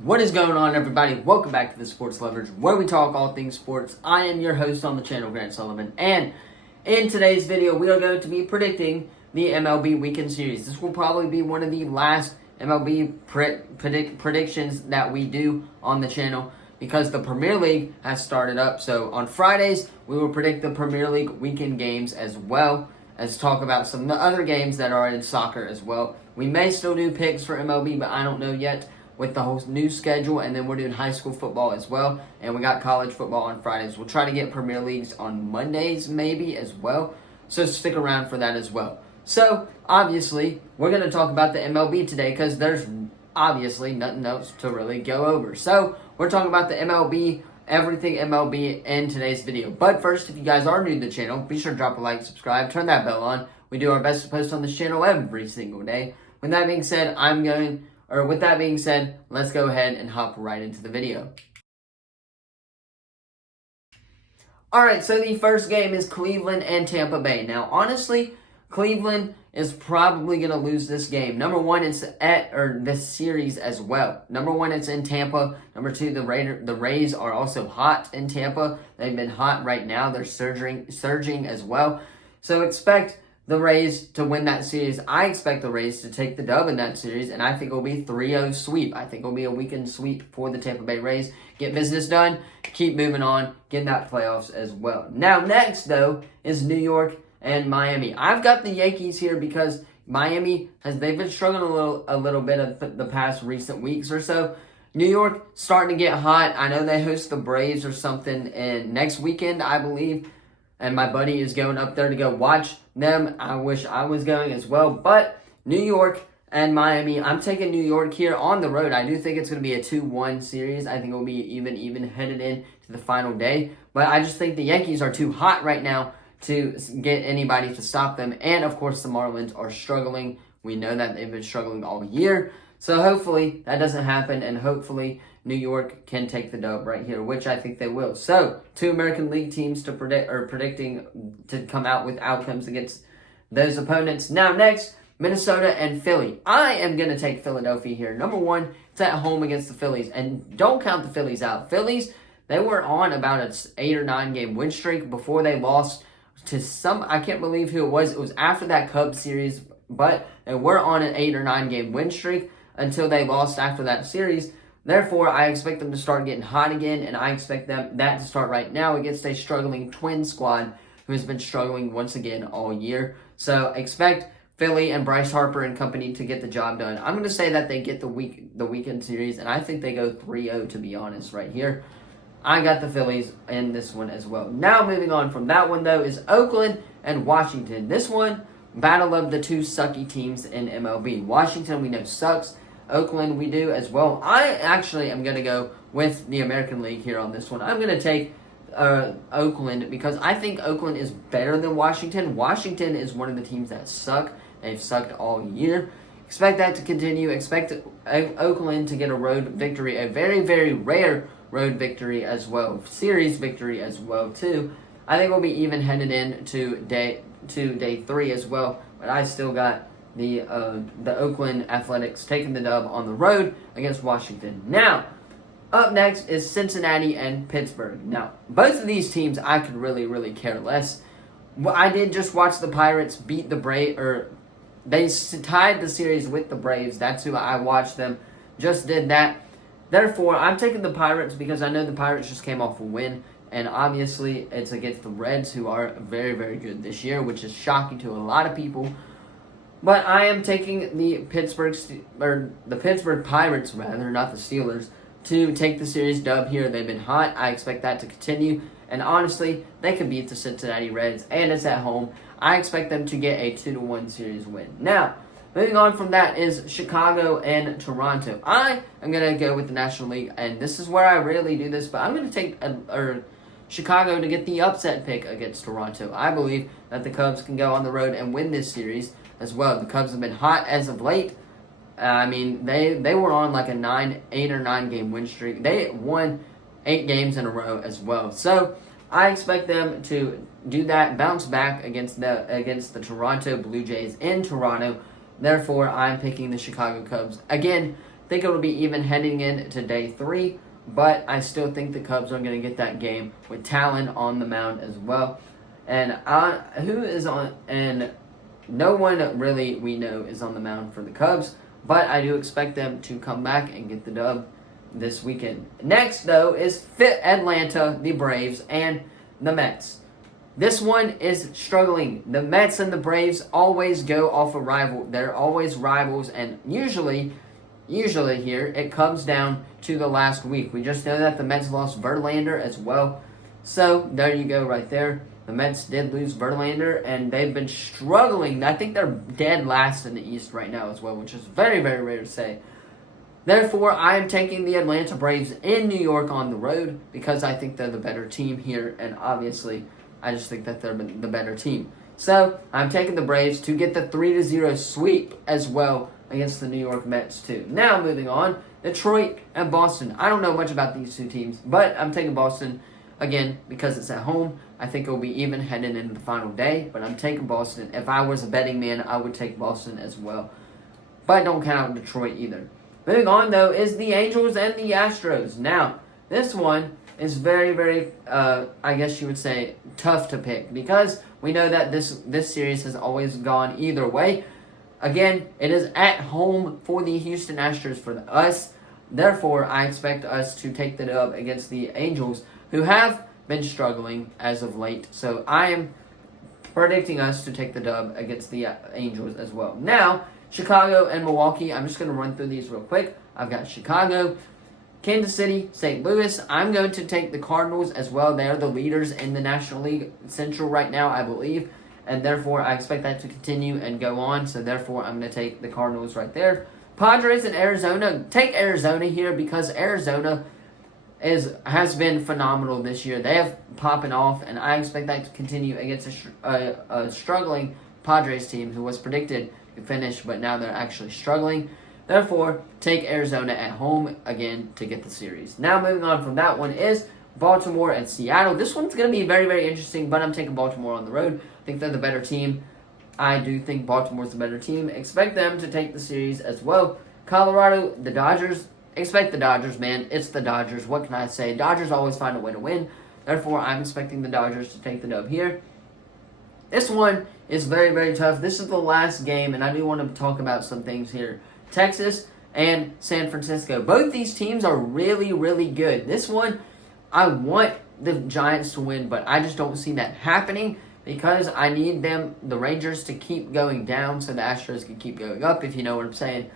What is going on, everybody? Welcome back to the Sports Leverage, where we talk all things sports. I am your host on the channel, Grant Sullivan, and in today's video, we are going to be predicting the MLB Weekend Series. This will probably be one of the last MLB predictions that we do on the channel because the Premier League has started up. So on Fridays, we will predict the Premier League weekend games as well as talk about some of the other games that are in soccer as well. We may still do picks for MLB, but I don't know yet with the whole new schedule, and then we're doing high school football as well, and we got college football on Fridays. We'll try to get Premier Leagues on Mondays maybe as well, so stick around for that as well. So, obviously, we're going to talk about the MLB today because there's obviously nothing else to really go over. So, we're talking about the MLB, everything MLB in today's video. But first, if you guys are new to the channel, be sure to drop a like, subscribe, turn that bell on. We do our best to post on this channel every single day. With that being said, let's go ahead and hop right into the video. Alright, so the first game is Cleveland and Tampa Bay. Now, honestly, Cleveland is probably going to lose this game. Number one, it's this series as well. Number one, it's in Tampa. Number two, the Rays are also hot in Tampa. They've been hot right now. They're surging as well. So expect the Rays to win that series. I expect the Rays to take the dub in that series, and I think it'll be 3-0 sweep. I think it'll be a weekend sweep for the Tampa Bay Rays. Get business done, keep moving on, get that playoffs as well. Now, next, though, is New York and Miami. I've got the Yankees here because Miami they've been struggling a little bit of the past recent weeks or so. New York starting to get hot. I know they host the Braves or something next weekend, I believe. And my buddy is going up there to go watch them. I wish I was going as well. But New York and Miami, I'm taking New York here on the road. I do think it's going to be a 2-1 series. I think it'll be even headed in to the final day. But I just think the Yankees are too hot right now to get anybody to stop them. And, of course, the Marlins are struggling. We know that they've been struggling all year. So, hopefully, that doesn't happen. And, hopefully, New York can take the dub right here, which I think they will. So, two American League teams predicting to come out with outcomes against those opponents. Now, next, Minnesota and Philly. I am going to take Philadelphia here. Number one, it's at home against the Phillies. And don't count the Phillies out. Phillies, they were on about an 8 or 9 game win streak before they lost to I can't believe who it was. It was after that Cubs series, but they were on an 8 or 9 game win streak until they lost after that series. Therefore, I expect them to start getting hot again, and I expect that to start right now against a struggling Twin squad who has been struggling once again all year. So expect Philly and Bryce Harper and company to get the job done. I'm going to say that they get the weekend series, and I think they go 3-0, to be honest, right here. I got the Phillies in this one as well. Now, moving on from that one, though, is Oakland and Washington. This one, battle of the two sucky teams in MLB. Washington, we know, sucks. Oakland, we do as well. I actually am going to go with the American League here on this one. I'm going to take Oakland because I think Oakland is better than Washington. Washington is one of the teams that suck. They've sucked all year. Expect that to continue. Expect Oakland to get a road victory, a very, very rare road victory as well. Series victory as well, too. I think we'll be even headed in to day 3 as well. But I still got the Oakland Athletics taking the dub on the road against Washington. Now, up next is Cincinnati and Pittsburgh. Now, both of these teams I could really, really care less. Well, I did just watch the Pirates beat the Braves, or they tied the series with the Braves. That's who I watched them. Just did that. Therefore, I'm taking the Pirates because I know the Pirates just came off a win. And obviously, it's against the Reds, who are very, very good this year, which is shocking to a lot of people. But I am taking the Pittsburgh Pirates, rather, not the Steelers, to take the series dub here. They've been hot. I expect that to continue. And honestly, they can beat the Cincinnati Reds, and it's at home. I expect them to get a 2-1 series win. Now, moving on from that is Chicago and Toronto. I am going to go with the National League, and this is where I rarely do this, but I'm going to take Chicago to get the upset pick against Toronto. I believe that the Cubs can go on the road and win this series as well. The Cubs have been hot as of late. I mean, they were on like a 8 or 9 game win streak. They won 8 games in a row as well. So I expect them to do that, bounce back against the Toronto Blue Jays in Toronto. Therefore, I'm picking the Chicago Cubs again think it'll be even heading into day 3. But I still think the Cubs are going to get that game with Talon on the mound as well. And who is on? And no one really we know is on the mound for the Cubs. But I do expect them to come back and get the dub this weekend. Next, though, is Atlanta, the Braves, and the Mets. This one is struggling. The Mets and the Braves always go off a rival. They're always rivals, and usually here, it comes down to the last week. We just know that the Mets lost Verlander as well. So, there you go right there. The Mets did lose Verlander, and they've been struggling. I think they're dead last in the East right now as well, which is very, very rare to say. Therefore, I am taking the Atlanta Braves in New York on the road because I think they're the better team here, and obviously, I just think that they're the better team. So, I'm taking the Braves to get the 3-0 sweep as well against the New York Mets too. Now, moving on, Detroit and Boston. I don't know much about these two teams, but I'm taking Boston again because it's at home. I think it'll be even heading into the final day, but I'm taking Boston. If I was a betting man, I would take Boston as well. But don't count out Detroit either. Moving on, though, is the Angels and the Astros. Now, this one is very, very, I guess you would say, tough to pick because we know that this series has always gone either way. Again, it is at home for the Houston Astros for us. Therefore, I expect us to take the dub against the Angels, who have been struggling as of late. So I am predicting us to take the dub against the Angels as well. Now, Chicago and Milwaukee. I'm just going to run through these real quick. I've got Chicago, Kansas City, St. Louis. I'm going to take the Cardinals as well. They are the leaders in the National League Central right now, I believe. And therefore, I expect that to continue and go on. So therefore, I'm going to take the Cardinals right there. Padres and Arizona. Take Arizona here because Arizona has been phenomenal this year. They have popping off, and I expect that to continue against a struggling Padres team who was predicted to finish, but now they're actually struggling. Therefore, take Arizona at home again to get the series. Now, moving on from that one is Baltimore and Seattle. This one's going to be very, very interesting, but I'm taking Baltimore on the road. I think they're the better team. I do think Baltimore's the better team. Expect them to take the series as well. Colorado, the Dodgers. Expect the Dodgers, man. It's the Dodgers. What can I say? Dodgers always find a way to win. Therefore, I'm expecting the Dodgers to take the dub here. This one is very, very tough. This is the last game, and I do want to talk about some things here. Texas and San Francisco. Both these teams are really, really good. This one, I want the Giants to win, but I just don't see that happening because I need the Rangers, to keep going down so the Astros can keep going up, if you know what I'm saying.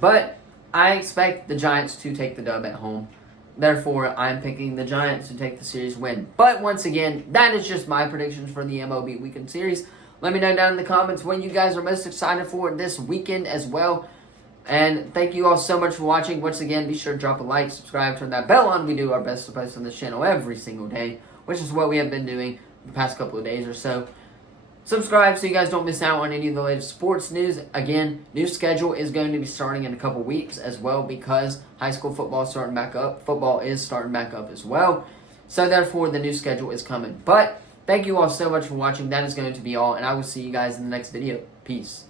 But I expect the Giants to take the dub at home. Therefore, I'm picking the Giants to take the series win. But once again, that is just my predictions for the MLB Weekend Series. Let me know down in the comments what you guys are most excited for this weekend as well. And thank you all so much for watching. Once again, be sure to drop a like, subscribe, turn that bell on. We do our best to post on this channel every single day, which is what we have been doing the past couple of days or so. Subscribe so you guys don't miss out on any of the latest sports news. Again, new schedule is going to be starting in a couple weeks as well because high school football is starting back up. Football is starting back up as well. So therefore, the new schedule is coming. But thank you all so much for watching. That is going to be all, and I will see you guys in the next video. Peace.